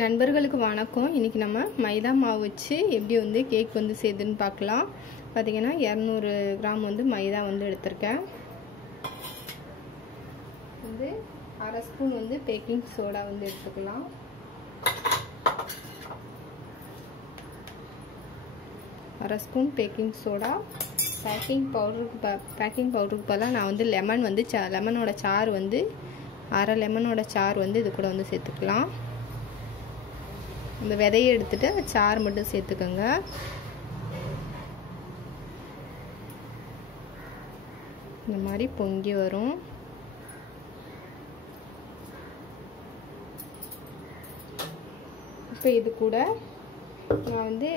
நண்பர்களுக்கு வணக்கம். இன்றைக்கி நம்ம மைதா மாவு வச்சு எப்படி வந்து கேக் வந்து செய்யுதுன்னு பார்க்கலாம். பார்த்திங்கன்னா 200 கிராம் வந்து மைதா வந்து எடுத்திருக்கேன். வந்து அரை ஸ்பூன் வந்து பேக்கிங் சோடா வந்து எடுத்துக்கலாம். அரை ஸ்பூன் பேக்கிங் சோடா. பேக்கிங் பவுடருக்கு பதிலாக நான் வந்து லெமன் வந்து லெமனோட சாறு வந்து அரை லெமனோட சாறு வந்து இது கூட வந்து சேர்த்துக்கலாம். இந்த விதையை எடுத்துட்டு சாறு மட்டும் சேர்த்துக்கோங்க. இந்த மாதிரி பொங்கி வரும். இப்போ இது கூட நான் வந்து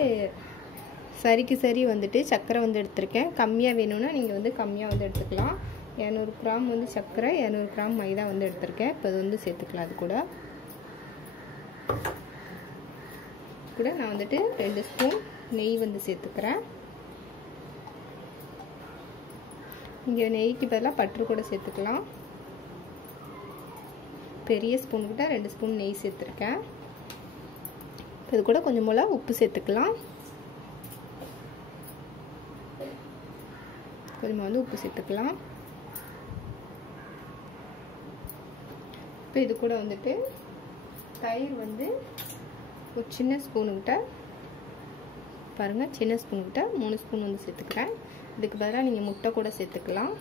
சரிக்கு சரி வந்துட்டு சர்க்கரை வந்து எடுத்திருக்கேன். கம்மியாக வேணும்னா நீங்கள் வந்து கம்மியாக வந்து எடுத்துக்கலாம். 200 கிராம் வந்து சர்க்கரை, 200 கிராம் மைதா வந்து எடுத்திருக்கேன். இப்போ இது வந்து சேர்த்துக்கலாம். அது கூட நான் வந்துட்டு 2 ஸ்பூன் நெய் வந்து சேர்த்துக்கிறேன். இங்கே நெய்க்கு பதிலாக பட்டர் கூட சேர்த்துக்கலாம். பெரிய ஸ்பூன் கிட்ட 2 ஸ்பூன் நெய் சேர்த்துருக்கேன். இது கூட கொஞ்சம் போல உப்பு சேர்த்துக்கலாம். கொஞ்சமாக வந்து உப்பு சேர்த்துக்கலாம். இப்போ இது கூட வந்துட்டு தயிர் வந்து ஒரு சின்ன ஸ்பூனுக்கிட்ட பாருங்கள், சின்ன ஸ்பூனுக்கிட்ட 3 ஸ்பூன் வந்து சேர்த்துக்கிறேன். இதுக்கு பதிலாக நீங்கள் முட்டை கூட சேர்த்துக்கலாம்.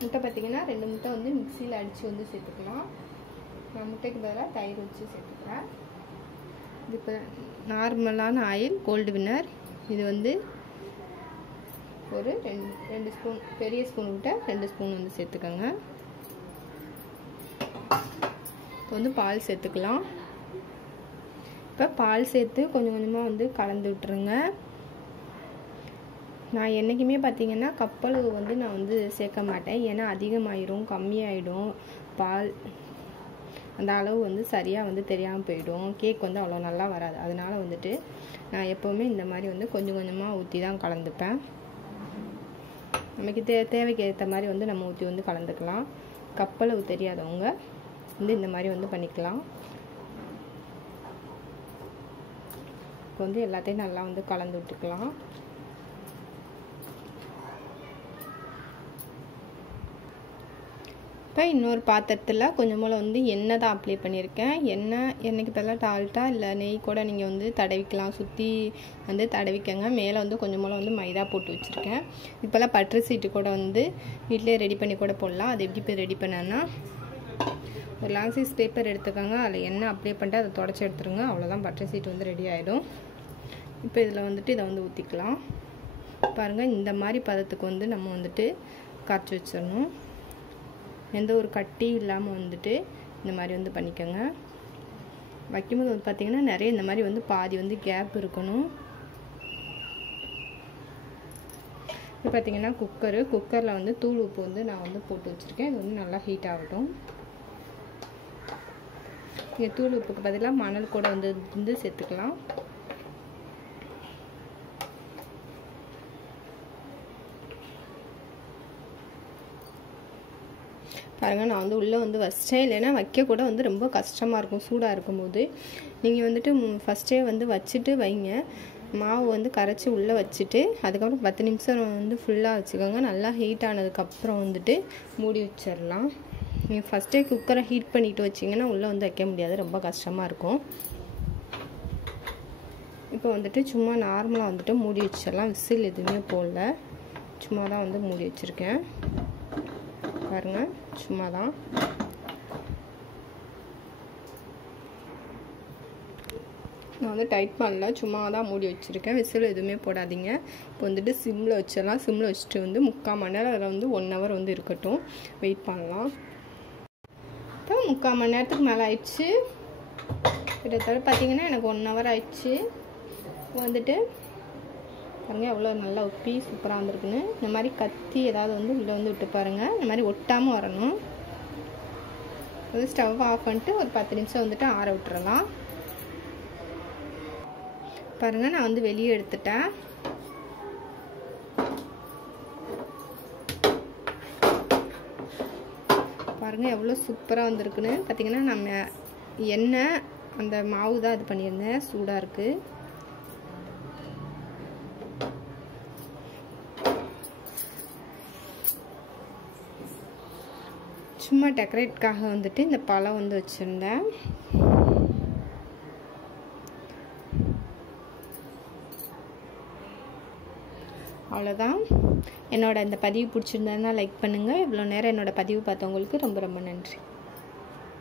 முட்டை பார்த்திங்கன்னா 2 முட்டை வந்து மிக்சியில் அடித்து வந்து சேர்த்துக்கலாம். நான் முட்டைக்கு பதிலாக தயிர் வச்சு சேர்த்துக்கிறேன். இது இப்போ நார்மலான ஆயில் கோல்டு வின்னர். இது வந்து ஒரு 2 ஸ்பூன், பெரிய ஸ்பூனுக்கிட்ட 2 ஸ்பூன் வந்து சேர்த்துக்கோங்க. இப்போ வந்து பால் சேர்த்துக்கலாம். இப்போ பால் சேர்த்து கொஞ்சம் கொஞ்சமாக வந்து கலந்து விட்டுருங்க. நான் என்றைக்குமே பார்த்திங்கன்னா கப்பளவு வந்து நான் வந்து சேர்க்க மாட்டேன். ஏன்னா அதிகமாகிடும், கம்மியாயிடும். பால் அந்த அளவு வந்து சரியாக வந்து தெரியாமல் போயிடும். கேக் வந்து அவ்வளோ நல்லா வராது. அதனால் வந்துட்டு நான் எப்போவுமே இந்த மாதிரி வந்து கொஞ்சம் கொஞ்சமாக ஊற்றி தான் கலந்துப்பேன். நமக்கு தேவைக்கு ஏற்ற மாதிரி வந்து நம்ம ஊற்றி வந்து கலந்துக்கலாம். கப்பளவு தெரியாதவங்க வந்து இந்த மாதிரி வந்து பண்ணிக்கலாம். இப்போ வந்து எல்லாத்தையும் நல்லா வந்து கலந்து விட்டுக்கலாம். இப்போ இன்னொரு பாத்திரத்தில் கொஞ்சம் போல் வந்து எண்ணெய் தான் அப்ளை பண்ணியிருக்கேன். எண்ணெய்க்கு பதிலாக டால்ட்டா இல்லை நெய் கூட நீங்கள் வந்து தடவிக்கலாம். சுற்றி வந்து தடவிக்கங்க. மேலே வந்து கொஞ்சம் போல் வந்து மைதா போட்டு வச்சுருக்கேன். இப்போல்லாம் பட்டர் சீட்டு கூட வந்து வீட்டிலே ரெடி பண்ணி கூட போடலாம். அது எப்படி இப்போ ரெடி பண்ணேன்னா, ஒரு லாங் சைஸ் பேப்பர் எடுத்துக்கோங்க. அதில் எண்ணெய் அப்ளை பண்ணிட்டு அதை தொடச்சி எடுத்துருங்க. அவ்வளோதான், பட்டர் சீட் வந்து ரெடி ஆகிடும். இப்போ இதில் வந்துட்டு இதை வந்து ஊற்றிக்கலாம். பாருங்கள், இந்த மாதிரி பதத்துக்கு வந்து நம்ம வந்துட்டு கரைச்சி வச்சிடணும். எந்த ஒரு கட்டி இல்லாமல் வந்துட்டு இந்த மாதிரி வந்து பண்ணிக்கோங்க. வைக்கும்போது வந்து பார்த்திங்கன்னா நிறைய இந்த மாதிரி வந்து பாதி வந்து கேப் இருக்கணும். இப்போ பார்த்திங்கன்னா குக்கரில் வந்து தூள் உப்பு வந்து நான் வந்து போட்டு வச்சுருக்கேன். இது வந்து நல்லா ஹீட் ஆகட்டும். இங்கே தூள் உப்புக்கு பதிலாக மணல் கூட வந்து சேர்த்துக்கலாம். பாருங்கள், நான் வந்து உள்ளே வந்து வச்சிட்டேன். இல்லைன்னா வைக்க கூட வந்து ரொம்ப கஷ்டமாக இருக்கும் சூடாக இருக்கும்போது. நீங்கள் வந்துட்டு ஃபஸ்ட்டே வந்து வச்சுட்டு வைங்க. மாவு வந்து கரைச்சி உள்ளே வச்சுட்டு அதுக்கப்புறம் 10 நிமிஷம் வந்து ஃபுல்லாக வச்சுக்கோங்க. நல்லா ஹீட் ஆனதுக்கப்புறம் வந்துட்டு மூடி வச்சிடலாம். நீங்கள் ஃபஸ்ட்டே குக்கரை ஹீட் பண்ணிவிட்டு வச்சிங்கன்னா உள்ளே வந்து வைக்க முடியாது, ரொம்ப கஷ்டமாக இருக்கும். இப்போ வந்துட்டு சும்மா நார்மலாக வந்துட்டு மூடி வச்சிடலாம். விசில் எதுவுமே போடல, சும்மா தான் வந்து மூடி வச்சுருக்கேன். பாருங்கள், சும்மா தான். நான் வந்து டைட் பண்ணல, சும்மா தான் மூடி வச்சுருக்கேன். விசில் எதுவுமே போடாதீங்க. இப்போ வந்துட்டு சிம்மில் வச்சிடலாம். சிம்மில் வச்சுட்டு வந்து 3/4 மணி நேரம், அதில் வந்து 1 ஹவர் வந்து இருக்கட்டும். வெயிட் பண்ணலாம். இப்போ 3/4 மணி நேரத்துக்கு மேலே ஆயிடுச்சு. கிட்டத்தட்ட பார்த்திங்கன்னா எனக்கு 1 ஹவர் ஆயிடுச்சு. வந்துட்டு பாருங்கள் எவ்வளோ நல்லா உப்பி சூப்பராக வந்துருக்குன்னு. இந்த மாதிரி கத்தி ஏதாவது வந்து உள்ளே வந்து விட்டு பாருங்கள். இந்த மாதிரி ஒட்டாமல் வரணும். வந்து ஸ்டவ் ஆஃப் பண்ணிட்டு ஒரு 10 நிமிஷம் வந்துட்டு ஆற விட்டுறலாம். பாருங்கள், நான் வந்து வெளியே எடுத்துட்டேன். பாருங்கள் எவ்வளோ சூப்பராக வந்திருக்குன்னு. பார்த்திங்கன்னா நம்ம எண்ணெய் அந்த மாவு தான் இது பண்ணியிருந்தேன், சூடாக இருக்குது. சும்மா டெக்கரேட்காக வந்துட்டு இந்த பழம் வந்து வச்சுருந்தேன். அவ்வளோதான். என்னோட இந்த பதிவு பிடிச்சிருந்ததுன்னா லைக் பண்ணுங்கள். இவ்வளோ நேரம் என்னோட பதிவு பார்த்தவங்களுக்கு ரொம்ப ரொம்ப நன்றி.